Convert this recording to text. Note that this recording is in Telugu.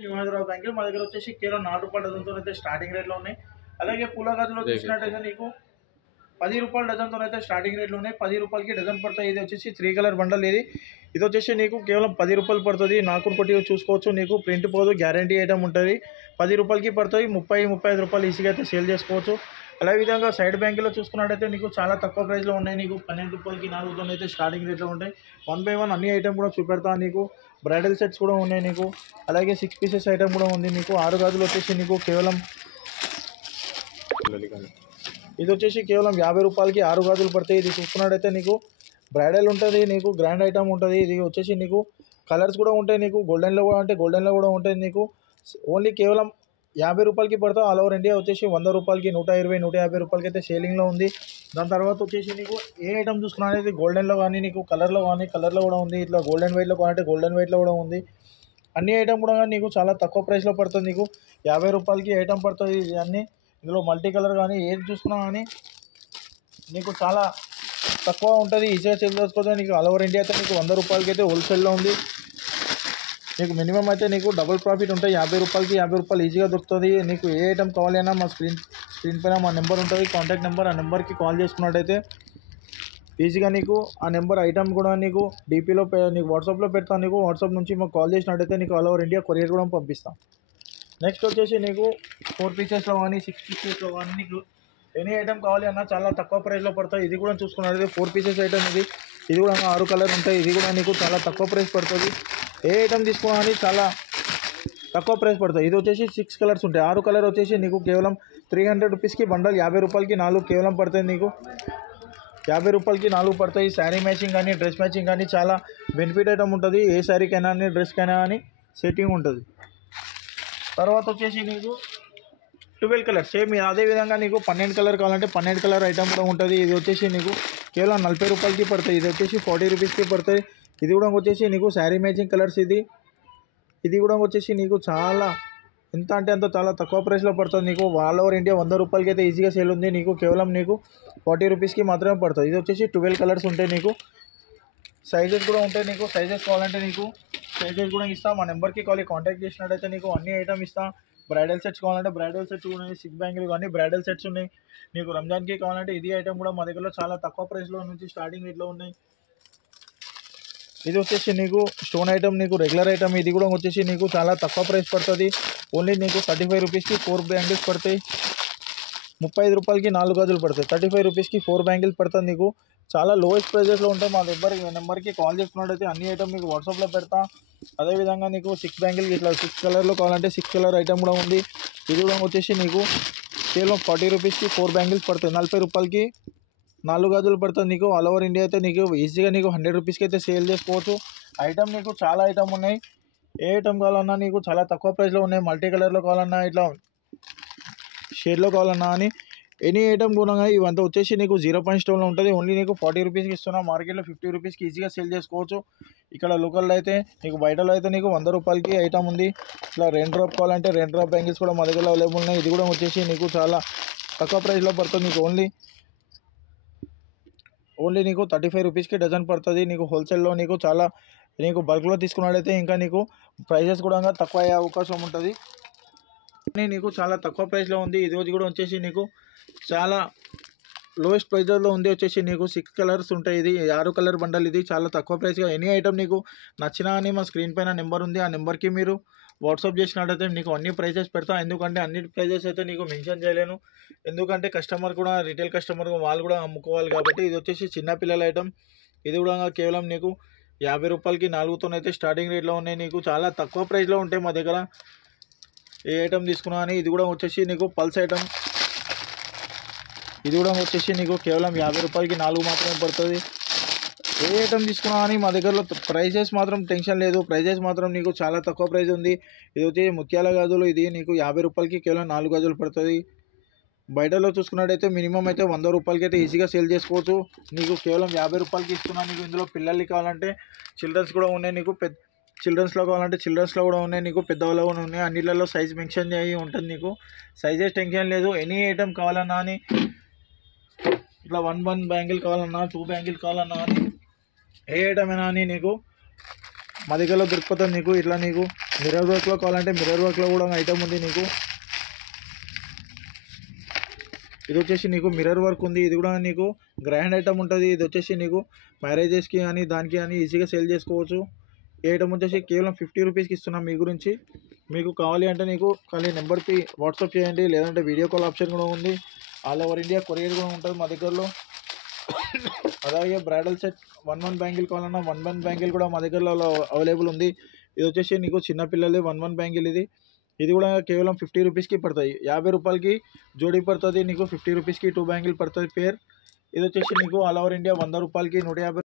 న్యూ హైదరాబాద్ బ్యాంగిల్ మా దగ్గర వచ్చేసి కేవలం రూ. 4 డజన్తో అయితే స్టార్టింగ్ రేట్లో ఉన్నాయి. అలాగే పూల గాజులో చూసినట్టయితే నీకు రూ. 10 డజన్తో అయితే స్టార్టింగ్ రేట్లు ఉన్నాయి. 10 రూపాయలకి డజన్ పడతాయి. ఇది వచ్చేసి 3 కలర్ బండల్. ఇది వచ్చేసి నీకు కేవలం 10 రూపాయలు పడుతుంది. నాకుని కొట్టి చూసుకోవచ్చు. నీకు ప్రింట్ పోదు, గ్యారంటీ ఐటమ్ ఉంటుంది. 10 రూపాయలకి పడుతుంది. 30-35 రూపాయలు ఈజీగా అయితే సేల్ చేసుకోవచ్చు. అదేవిధంగా సైడ్ బ్యాంకులో చూసుకున్నట్టయితే నీకు చాలా తక్కువ ప్రైస్లో ఉన్నాయి. నీకు 12 రూపాయలకి 4 అయితే స్టార్టింగ్ రేట్లో ఉంటాయి. 1 బై 1 అన్ని ఐటమ్ కూడా చూపెడతాను. నీకు బ్రైడల్ సెట్స్ కూడా ఉన్నాయి. నీకు అలాగే 6 పీసెస్ ఐటమ్ కూడా ఉంది. నీకు 6 గాజులు వచ్చేసి నీకు కేవలం ఇది వచ్చేసి కేవలం 50 రూపాయలకి 6 గాజులు పడతాయి. ఇది చూసుకున్నట్టయితే నీకు బ్రైడల్ ఉంటుంది, నీకు గ్రాండ్ ఐటమ్ ఉంటుంది. ఇది వచ్చేసి నీకు కలర్స్ కూడా ఉంటాయి. నీకు గోల్డెన్లో కూడా అంటే గోల్డెన్లో కూడా ఉంటుంది. నీకు ఓన్లీ కేవలం 50 రూపాయలకి పడతావు. ఆల్ ఓవర్ ఇండియా వచ్చేసి 100 రూపాయలకి 120-150 రూపాయలకి అయితే సేలింగ్లో ఉంది. దాని తర్వాత వచ్చేసి నీకు ఏ ఐటమ్ చూసుకున్నా అనేది గోల్డెన్లో కానీ నీకు కలర్లో కానీ కలర్లో కూడా ఉంది. ఇట్లా గోల్డెన్ వెయిట్లో కావాలంటే గోల్డెన్ వెయిట్లో కూడా ఉంది. అన్ని ఐటమ్ కూడా నీకు చాలా తక్కువ ప్రైస్లో పడుతుంది. నీకు 50 రూపాయలకి ఐటమ్ పడుతుంది. ఇది అన్నీ ఇందులో మల్టీ కలర్ కానీ ఏది చూసుకున్నా కానీ నీకు చాలా తక్కువ ఉంటుంది. ఈజీగా సేల్ చేసుకోవచ్చు. నీకు ఆల్ ఓవర్ ఇండియా అయితే నీకు 100 రూపాయలకి అయితే హోల్సేల్లో ఉంది. నీకు మినిమం అయితే నీకు డబుల్ ప్రాఫిట్ ఉంటాయి. 50 రూపాయలకి 50 రూపాయలు ఈజీగా దొరుకుతుంది. నీకు ఏ ఐటమ్ కావాలన్నా మా స్క్రీన్ పైన మా నెంబర్ ఉంటుంది, కాంటాక్ట్ నెంబర్. ఆ నెంబర్కి కాల్ చేసుకున్నట్టయితే ఈజీగా నీకు ఆ నెంబర్ ఐటమ్ కూడా నీకు డీపీలో నీకు వాట్సాప్లో పెడతాను. నీకు వాట్సాప్ నుంచి మాకు కాల్ చేసినట్టయితే నీకు ఆల్ ఓవర్ ఇండియా కొరియర్ కూడా పంపిస్తాం. నెక్స్ట్ వచ్చేసి నీకు 4 పీసెస్లో కానీ 6 పీసెస్లో కానీ నీకు ఎనీ ఐటమ్ కావాలి అన్నా చాలా తక్కువ ప్రైస్లో పడతాయి. ఇది కూడా చూసుకున్నట్లయితే 4 పీసెస్ ఐటమ్ ఇది కూడా 6 కలర్ ఉంటాయి. ఇది కూడా నీకు చాలా తక్కువ ప్రైస్ పడుతుంది. ఏ ఐటమ్ తీసుకున్నా కానీ చాలా తక్కువ ప్రైస్ పడుతుంది. ఇది వచ్చేసి 6 కలర్స్ ఉంటాయి. 6 కలర్ వచ్చేసి నీకు కేవలం 300 రూపీస్కి బండల్. 50 రూపాయలకి 4 కేవలం పడుతుంది. నీకు 50 రూపాయలకి 4 పడతాయి. శారీ మ్యాచింగ్ కానీ డ్రెస్ మ్యాచింగ్ కానీ చాలా బెనిఫిట్ ఐటమ్ ఉంటుంది. ఏ శారీకైనా కానీ డ్రెస్కైనా కానీ సెట్టింగ్ ఉంటుంది. తర్వాత వచ్చేసి నీకు 12 కలర్ సేమ్ అదేవిధంగా నీకు 12 కలర్ కావాలంటే 12 కలర్ ఐటమ్ కూడా ఉంటుంది. ఇది వచ్చేసి నీకు కేవలం 40 రూపాయలకి పడుతుంది. ఇది వచ్చేసి 40 రూపీస్కి పడుతుంది. ఇది కూడా వచ్చేసి నీకు శారీ మ్యాచింగ్ కలర్స్. ఇది కూడా వచ్చేసి నీకు చాలా ఎంత అంటే అంత చాలా తక్కువ ప్రైస్లో పడుతుంది. నీకు ఆల్ ఓవర్ ఇండియా 100 రూపాయలకి అయితే ఈజీగా సేల్ ఉంది. నీకు కేవలం నీకు 40 రూపీస్కి మాత్రమే పడుతుంది. ఇది వచ్చేసి 12 కలర్స్ ఉంటాయి. నీకు సైజెస్ కూడా ఉంటాయి. నీకు సైజెస్ కావాలంటే నీకు సైజెస్ కూడా ఇస్తాం. మా నెంబర్కి కాంటాక్ట్ చేసినట్టయితే నీకు అన్ని ఐటమ్ ఇస్తాం. బ్రైడల్ సెట్స్ కావాలంటే బ్రైడల్ సెట్స్ కూడా ఉన్నాయి. 6 బ్యాంగిల్ కానీ బ్రైడల్ సెట్స్ ఉన్నాయి. నీకు రంజాన్కి కావాలంటే ఇది ఐటమ్ కూడా మా దగ్గరలో చాలా తక్కువ ప్రైస్లో నుంచి స్టార్టింగ్ రేట్లో ఉన్నాయి. ఇది వచ్చేసి నీకు స్టోన్ ఐటమ్, నీకు రెగ్యులర్ ఐటమ్. ఇది కూడా వచ్చేసి నీకు చాలా తక్కువ ప్రైస్ పడుతుంది. ఓన్లీ నీకు 35 రూపీస్కి 4 బ్యాంగిల్స్ పడతాయి. 35 రూపాయలకి 4 గాజులు పడతాయి. 35 రూపీస్కి 4 బ్యాంగిల్స్ పడుతుంది. నీకు చాలా లోయెస్ట్ ప్రైజెస్లో ఉంటాయి. మా నెంబర్కి కాల్ చేసుకున్నట్టయితే అన్ని ఐటమ్ మీకు వాట్సాప్లో పెడతా. అదేవిధంగా నీకు 6 బ్యాంగిల్ ఇట్లా 6 కలర్లో కావాలంటే 6 కలర్ ఐటమ్ కూడా ఉంది. ఇది కూడా వచ్చేసి నీకు కేవలం 40 రూపీస్కి 4 బ్యాంగిల్స్ పడతాయి. 40 రూపాయలకి 4 గాజులు పడుతుంది. నీకు ఆల్ ఓవర్ ఇండియా అయితే నీకు ఈజీగా నీకు 100 రూపీస్కి అయితే సేల్ చేసుకోవచ్చు. ఐటమ్ నీకు చాలా ఐటమ్ ఉన్నాయి. ఏ ఐటమ్ కావాలన్నా నీకు చాలా తక్కువ ప్రైస్లో ఉన్నాయి. మల్టీ కలర్లో కావాలన్నా ఇట్లా షేడ్లో కావాలన్నా అని ఎనీ ఐటమ్ కూడా ఇవంతా వచ్చేసి నీకు 0 స్టోన్లో ఉంటుంది. ఓన్లీ నీకు 40 రూపీస్కి ఇస్తున్నా. మార్కెట్లో 50 రూపీస్కి ఈజీగా సేల్ చేసుకోవచ్చు. ఇక్కడ లోకల్లో అయితే నీకు బయటలో అయితే నీకు 100 రూపాయలకి ఐటమ్ ఉంది. ఇట్లా 2 డ్రాప్ కావాలంటే 2 డ్రాప్ బ్యాంగిల్స్ కూడా మా దగ్గర అవైలబుల్ ఉన్నాయి. ఇది కూడా వచ్చేసి నీకు చాలా తక్కువ ప్రైస్లో పడుతుంది. నీకు ఓన్లీ నీకు 35 రూపీస్కి డజన్ పడుతుంది. నీకు హోల్సేల్లో నీకు బల్క్లో తీసుకున్నట్టయితే ఇంకా నీకు ప్రైజెస్ కూడా తక్కువ అయ్యే అవకాశం ఉంటుంది. నీకు చాలా తక్కువ ప్రైస్లో ఉంది. ఇది కూడా వచ్చేసి నీకు చాలా లోయెస్ట్ ప్రైజ్లో ఉంది. వచ్చేసి నీకు 6 కలర్స్ ఉంటాయి. ఇది 6 కలర్ బండల్. ఇది చాలా తక్కువ ప్రైస్గా ఎనీ ఐటమ్ నీకు నచ్చినా అని మా స్క్రీన్ పైన నెంబర్ ఉంది. ఆ నెంబర్కి మీరు వాట్సాప్ చేసినట్టయితే నీకు అన్ని ప్రైజెస్ పెడతా. ఎందుకంటే అన్ని ప్రైజెస్ అయితే నీకు మెన్షన్ చేయలేను. ఎందుకంటే కస్టమర్ కూడా రిటైల్ కస్టమర్ వాళ్ళు కూడా అమ్ముకోవాలి కాబట్టి. ఇది వచ్చేసి చిన్నపిల్లల ఐటమ్. ఇది కూడా కేవలం నీకు 50 రూపాయలకి 4తోనైతే స్టార్టింగ్ రేట్లో ఉన్నాయి. నీకు చాలా తక్కువ ప్రైస్లో ఉంటాయి మా దగ్గర. ఏ ఐటమ్ తీసుకున్నా అని ఇది కూడా వచ్చేసి నీకు పల్స్ ఐటమ్. ఇది కూడా వచ్చేసి నీకు కేవలం 50 రూపాయలకి 4 మాత్రమే పడుతుంది. ఏ ఐటమ్ తీసుకున్నా కానీ మా దగ్గరలో ప్రైజెస్ మాత్రం టెన్షన్ లేదు. ప్రైజెస్ మాత్రం నీకు చాలా తక్కువ ప్రైస్ ఉంది. ఇది వచ్చేసి ముత్యాల గాజులు. ఇది నీకు 50 రూపాయలకి కేవలం 4 గాజులు పడుతుంది. బయటలో చూసుకున్నట్టయితే మినిమం అయితే 100 రూపాయలకి అయితే ఈజీగా సేల్ చేసుకోవచ్చు. నీకు కేవలం 50 రూపాయలకి ఇస్తున్నాను. నీకు ఇందులో పిల్లలకి కావాలంటే చిల్డ్రన్స్ కూడా ఉన్నాయి. నీకు చిల్డ్రన్స్లో కావాలంటే చిల్డ్రన్స్లో కూడా ఉన్నాయి. నీకు పెద్దవాళ్ళు కూడా ఉన్నాయి. అన్నిట్లలో సైజ్ మెన్షన్ చేయి ఉంటుంది. నీకు సైజెస్ టెన్షన్ లేదు. ఎనీ ఐటమ్ కావాలన్నా అని ఇట్లా 1 బ్యాంగిల్ కావాలన్నా 2 బ్యాంగిల్ కావాలన్నా అని ఏ ఐటమ్ అయినా అని నీకు మా దగ్గరలో దొరికిపోతుంది. నీకు ఇట్లా నీకు మిర్రర్ వర్క్లో కావాలంటే మిర్రర్ వర్క్లో కూడా ఐటమ్ ఉంది నీకు. ఇది వచ్చేసి నీకు మిర్రర్ వర్క్ ఉంది. ఇది కూడా నీకు గ్రాండ్ ఐటమ్ ఉంటుంది. ఇది వచ్చేసి నీకు మ్యారేజెస్కి కానీ దానికి కానీ ఈజీగా సేల్ చేసుకోవచ్చు. ఈ ఐటమ్ వచ్చేసి కేవలం 50 రూపీస్కి ఇస్తున్నాం మీ గురించి. మీకు కావాలి అంటే నీకు ఖాళీ నెంబర్కి వాట్సాప్ చేయండి, లేదంటే వీడియో కాల్ ఆప్షన్ కూడా ఉంది. ఆల్ ఓవర్ ఇండియా కొరియర్ కూడా ఉంటుంది మా దగ్గరలో. అలాగే బ్రైడల్ సెట్ 1 బ్యాంగిల్ కావాలన్నా 1 బ్యాంగిల్ కూడా మా దగ్గరలో అవైలబుల్ ఉంది. ఇది వచ్చేసి నీకు చిన్నపిల్లలది 1 బ్యాంగిల్ ఇది కూడా కేవలం 50 రూపీస్కి పడతాయి. 50 రూపాయలకి జోడీ పడుతుంది నీకు. 50 రూపీస్కి 2 బ్యాంగిల్ పడుతుంది పేర్. ఇది వచ్చేసి నీకు ఆల్ ఓవర్ ఇండియా 100 రూపాయలకి 150